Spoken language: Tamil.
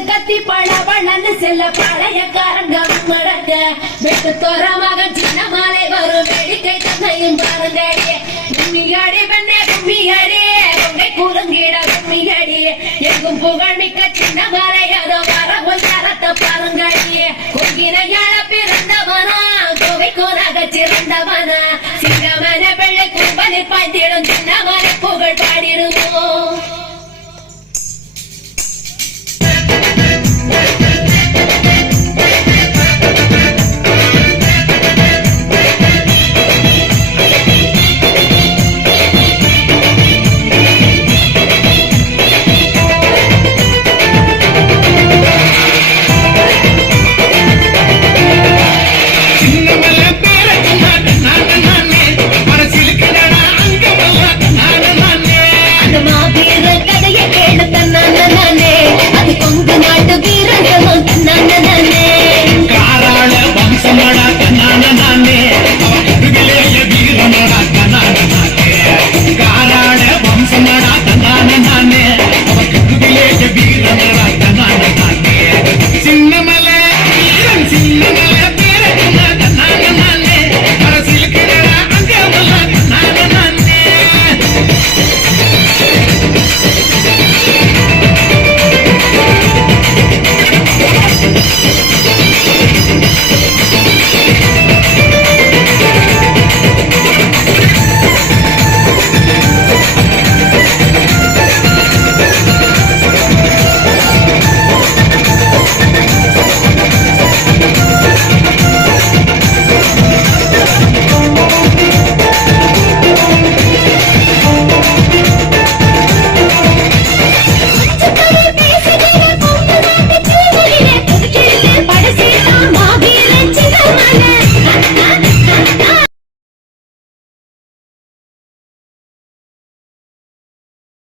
கத்தி பழவண்ணன்னு செல்ல பழையக்காரங்க மடங்க வெட்டு தோரமாக சின்ன மாலை வரும் வேடிக்கை தன்னையும் பாருங்கடியே கும்மியாடி பெண்ணே கும்மியாடி உங்கை குறுங்கிட கும்மியாடி எங்கும் புகழ்மிக்க சின்ன மாலை அதோ வர ஒய்யாரத்தை பாருங்கடியே கொங்கினையாள பிறந்தவனா கோவை கோனாக சிறந்தவனா சிங்கமன வெள்ளை கும்பலில் பாய்ந்திடும் சின்ன